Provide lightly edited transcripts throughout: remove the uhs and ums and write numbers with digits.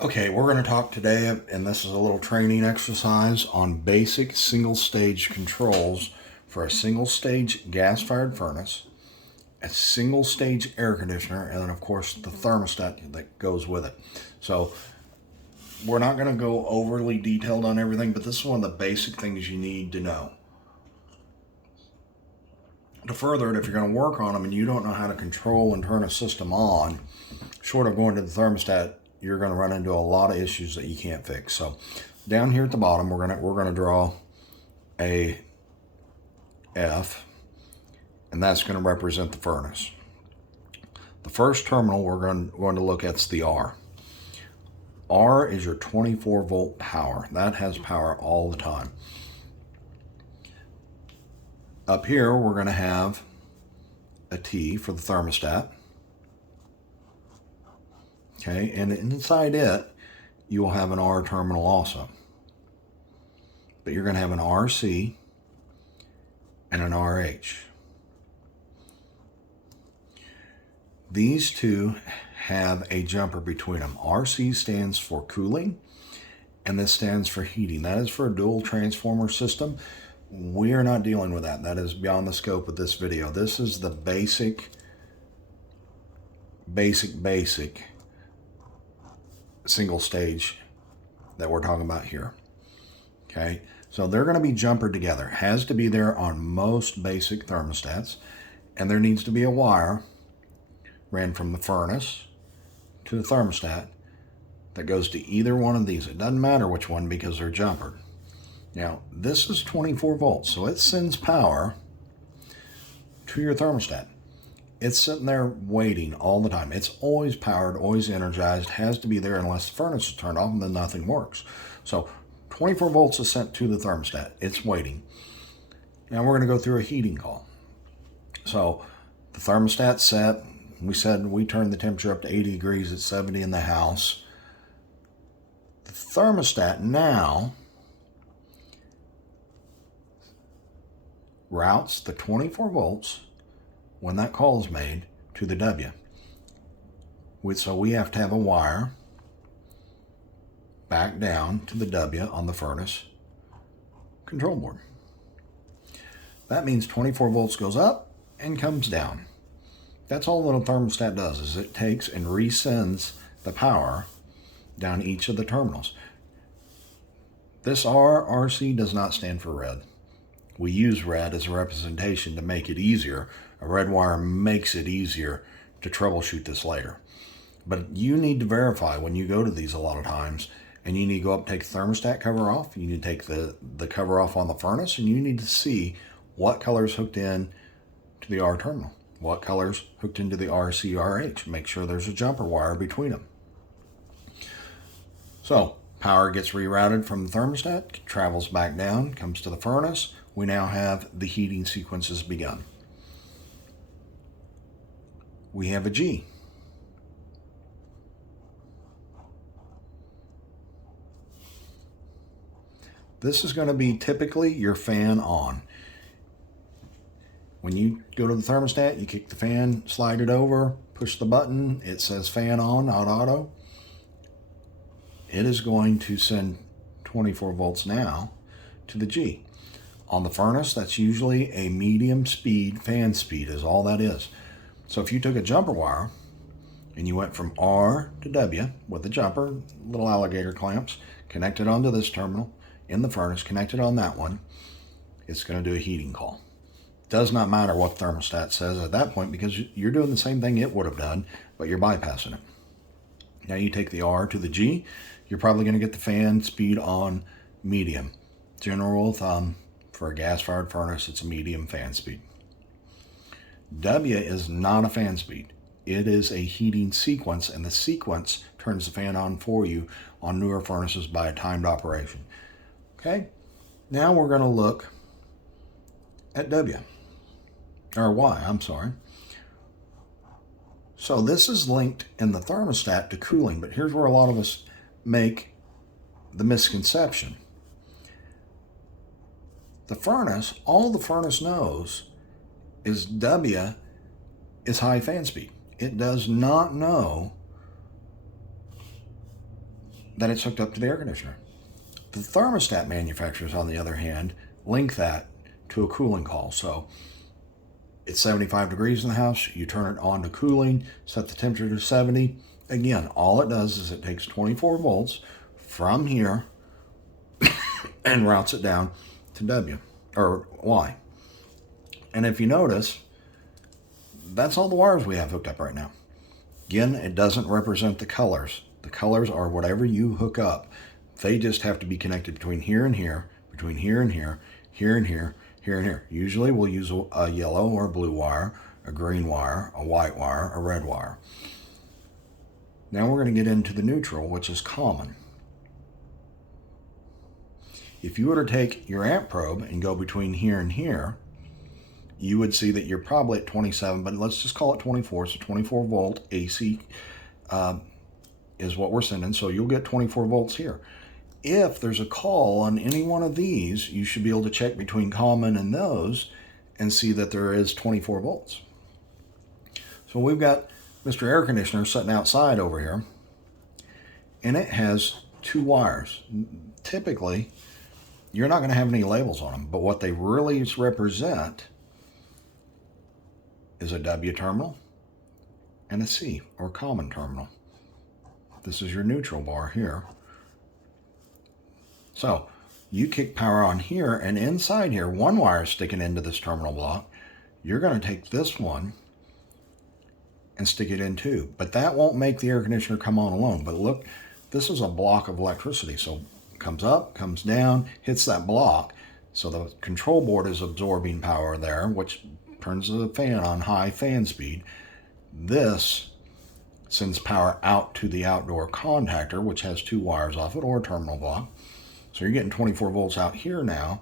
Okay, we're going to talk today, and this is a little training exercise on basic single stage controls for a single stage gas fired furnace, a single stage air conditioner, and then, of course, the thermostat that goes with it. So, we're not going to go overly detailed on everything, but this is one of the basic things you need to know. To further it, if you're going to work on them and you don't know how to control and turn a system on, short of going to the thermostat, you're going to run into a lot of issues that you can't fix. So down here at the bottom, we're going to draw a F, and that's going to represent the furnace. The first terminal we're going to look at is the R. R is your 24 volt power. That has power all the time. Up here, we're going to have a T for the thermostat. Okay, and inside it, you will have an R terminal also. But you're going to have an RC and an RH. These two have a jumper between them. RC stands for cooling, and this stands for heating. That is for a dual transformer system. We are not dealing with that. That is beyond the scope of this video. This is the basic single stage that we're talking about here. Okay, so they're going to be jumpered together. It has to be there on most basic thermostats, and there needs to be a wire ran from the furnace to the thermostat that goes to either one of these. It doesn't matter which one because they're jumpered. Now, this is 24 volts, so it sends power to your thermostat. It's sitting there waiting all the time. It's always powered, always energized, has to be there unless the furnace is turned off, and then nothing works. So 24 volts is sent to the thermostat. It's waiting. Now we're going to go through a heating call. So the thermostat's set. We said we turned the temperature up to 80 degrees at 70 in the house. The thermostat now routes the 24 volts when that call is made to the W. So we have to have a wire back down to the W on the furnace control board. That means 24 volts goes up and comes down. That's all that a thermostat does, is it takes and resends the power down each of the terminals. This RC does not stand for red. We use red as a representation to make it easier. A red wire makes it easier to troubleshoot this later. But you need to verify when you go to these a lot of times, and you need to go up and take the thermostat cover off. You need to take the cover off on the furnace, and you need to see what color is hooked in to the R terminal, what color's hooked into the RCRH. Make sure there's a jumper wire between them. So power gets rerouted from the thermostat, travels back down, comes to the furnace. We now have the heating sequences begun. We have a G. This is going to be typically your fan on. When you go to the thermostat, you kick the fan, slide it over, push the button. It says fan on, not auto. It is going to send 24 volts now to the G. On the furnace, that's usually a medium speed fan speed is all that is. So if you took a jumper wire and you went from R to W with the jumper, little alligator clamps, connected onto this terminal in the furnace, connected on that one, it's going to do a heating call. Does not matter what thermostat says at that point because you're doing the same thing it would have done, but you're bypassing it. Now you take the R to the G, you're probably going to get the fan speed on medium. General rule of thumb, for a gas-fired furnace, it's a medium fan speed. W is not a fan speed. It is a heating sequence, and the sequence turns the fan on for you on newer furnaces by a timed operation. Okay, now we're going to look at W, or Y, I'm sorry. So this is linked in the thermostat to cooling, but here's where a lot of us make the misconception. The furnace, all the furnace knows is W is high fan speed. It does not know that it's hooked up to the air conditioner. The thermostat manufacturers, on the other hand, link that to a cooling call. So it's 75 degrees in the house, you turn it on to cooling, set the temperature to 70. Again, all it does is it takes 24 volts from here and routes it down to W or Y. And if you notice, that's all the wires we have hooked up right now. Again, it doesn't represent the colors. The colors are whatever you hook up. They just have to be connected between here and here, between here and here, here and here, here and here. Usually we'll use a yellow or a blue wire, a green wire, a white wire, a red wire. Now we're going to get into the neutral, which is common. If you were to take your amp probe and go between here and here, you would see that you're probably at 27, but let's just call it 24. So 24 volt AC is what we're sending. So you'll get 24 volts here. If there's a call on any one of these, you should be able to check between common and those and see that there is 24 volts. So we've got Mr. Air Conditioner sitting outside over here, and it has two wires. Typically, you're not going to have any labels on them, but what they really represent is a W terminal and a C, or common terminal. This is your neutral bar here. So you kick power on here, and inside here, one wire is sticking into this terminal block. You're going to take this one and stick it in too. But that won't make the air conditioner come on alone. But look, this is a block of electricity. So it comes up, comes down, hits that block. So the control board is absorbing power there, which turns the fan on high fan speed. This sends power out to the outdoor contactor, which has two wires off it, or a terminal block. So you're getting 24 volts out here now,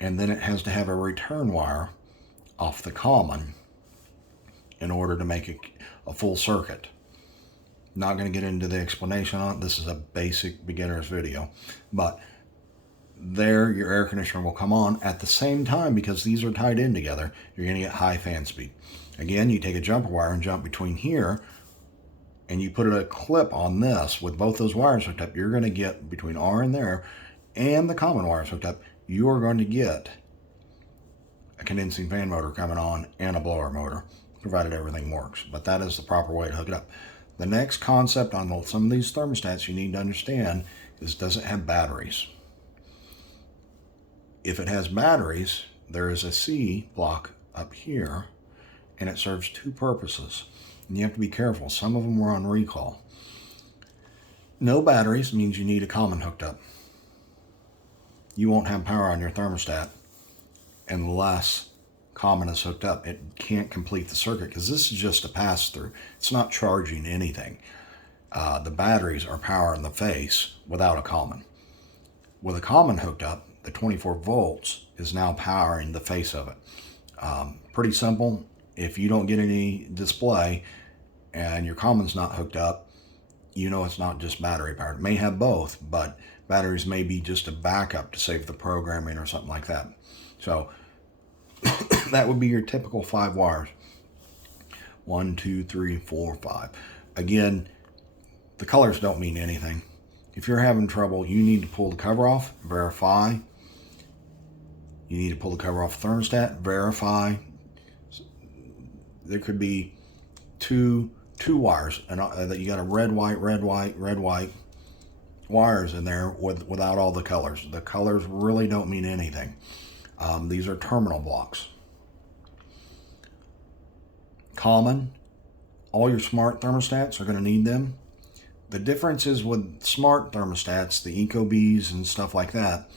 and then it has to have a return wire off the common in order to make a full circuit. Not going to get into the explanation on it. This is a basic beginner's video. But there, your air conditioner will come on at the same time. Because these are tied in together, you're going to get high fan speed. Again, you take a jumper wire and jump between here, and you put a clip on this with both those wires hooked up. You're going to get between R and there, and the common wires hooked up, you are going to get a condensing fan motor coming on and a blower motor, provided everything works. But that is the proper way to hook it up. The next concept on some of these thermostats you need to understand is, does it have batteries? If it has batteries, there is a C block up here, and it serves two purposes. And you have to be careful. Some of them were on recall. No batteries means you need a common hooked up. You won't have power on your thermostat unless common is hooked up. It can't complete the circuit because this is just a pass-through. It's not charging anything. The batteries are powering the face without a common. With a common hooked up, the 24 volts is now powering the face of it. Pretty simple. If you don't get any display and your common's not hooked up, you know it's not just battery powered. It may have both, but batteries may be just a backup to save the programming or something like that. So that would be your typical 5 wires. 1, 2, 3, 4, 5. Again, the colors don't mean anything. If you're having trouble, you need to pull the cover off, verify. You need to pull the cover off the thermostat, verify. There could be two wires, and that you got a red, white wires in there without all the colors. The colors really don't mean anything. These are terminal blocks. Common, all your smart thermostats are going to need them. The difference is with smart thermostats, the EcoBees and stuff like that,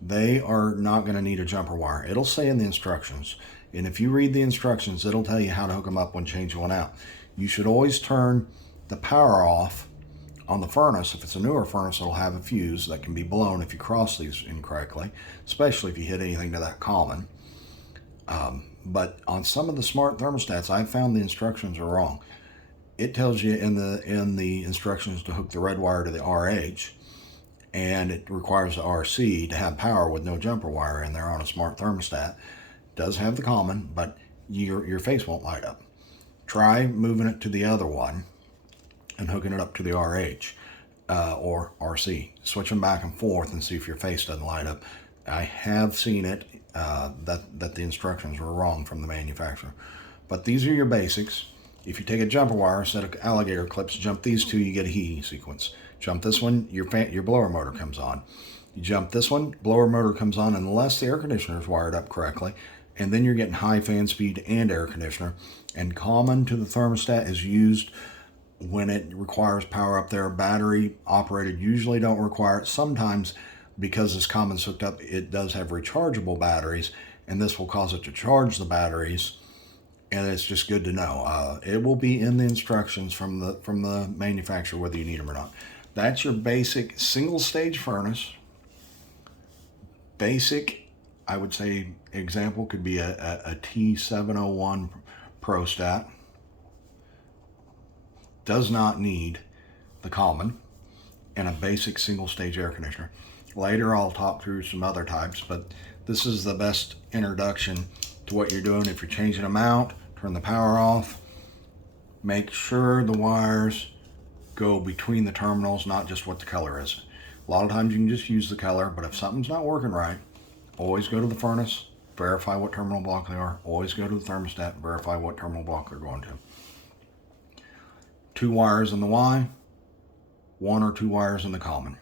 they are not going to need a jumper wire. It'll say in the instructions, and if you read the instructions, it'll tell you how to hook them up when changing one out. You should always turn the power off on the furnace. If it's a newer furnace, it'll have a fuse that can be blown if you cross these incorrectly, especially if you hit anything to that common. But on some of the smart thermostats, I've found the instructions are wrong. It tells you in the instructions to hook the red wire to the RH, and it requires the RC to have power with no jumper wire in there on a smart thermostat. It does have the common, but your face won't light up. Try moving it to the other one and hooking it up to the RH. or RC. Switch them back and forth and see if your face doesn't light up. I have seen it that the instructions were wrong from the manufacturer. But these are your basics. If you take a jumper wire, set of alligator clips, jump these two, you get a heating sequence. Jump this one, your blower motor comes on. You jump this one, blower motor comes on unless the air conditioner is wired up correctly, and then you're getting high fan speed and air conditioner. And common to the thermostat is used when it requires power up there. Battery operated usually don't require it. Sometimes, because this common's hooked up, it does have rechargeable batteries, and this will cause it to charge the batteries. And it's just good to know. It will be in the instructions from the manufacturer whether you need them or not. That's your basic single stage furnace. Basic, I would say, example could be a T701 Prostat. Does not need the common, and a basic single stage air conditioner. Later I'll talk through some other types, but this is the best introduction to what you're doing. If you're changing them out, turn the power off. Make sure the wires go between the terminals, not just what the color is. A lot of times you can just use the color, but if something's not working right, always go to the furnace, verify what terminal block they are. Always go to the thermostat, verify what terminal block they're going to. 2 wires in the Y, 1 or 2 wires in the common.